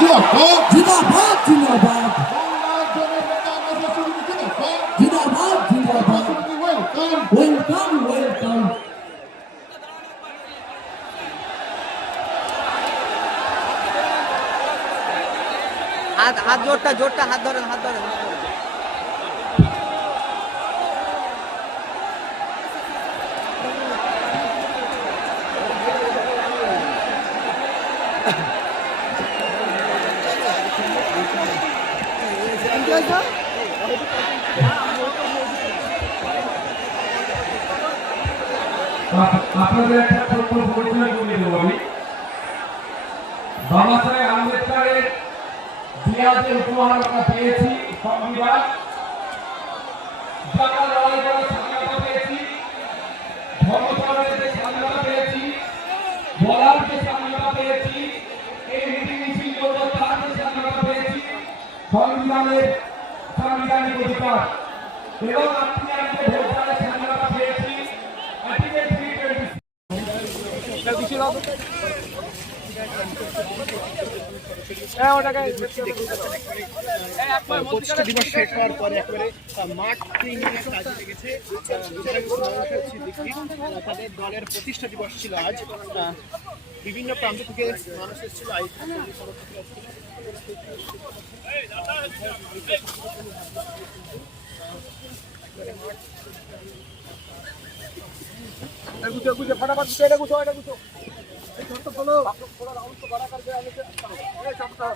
জিন্দাবাদ জিন্দাবাদ জিন্দাবাদ জিন্দাবাদ জিন্দাবাদ ওয়েলকাম ওয়েলকাম। হাত জোরটা হাত ধরেন আপনাদের একটা ছোট্ট পরিচয় করে দেবো আমি। বাবা সাহেব আম্বেদকরের জিয়াদের উপহার আমরা পেয়েছি সংবিধান, যারা লড়াই করে স্বাধীনতা পেয়েছি, ধর্মচর্মের যে স্বাধীনতা পেয়েছি, বলার যে স্বাধীনতা পেয়েছি, এই মিটিং মিছিল করবো তার যে স্বাধীনতা পেয়েছি, সংবিধানের সাংবিধানিক অধিকার এবং আপনি আজকে ভোটদানের স্বাধীনতা পেয়েছি। প্রতিষ্ঠা দিবস শেষ হওয়ার পরে একেবারে মাঠ ক্লিনিং এর কাজে লেগেছে। তাদের দলের প্রতিষ্ঠা দিবস ছিল আজ। বিভিন্ন প্রান্ত থেকে মানুষ এসেছিল। फटाफट এটা গুছো तो बोलो थोड़ा राउंड को बड़ा करके आने से अच्छा होता है।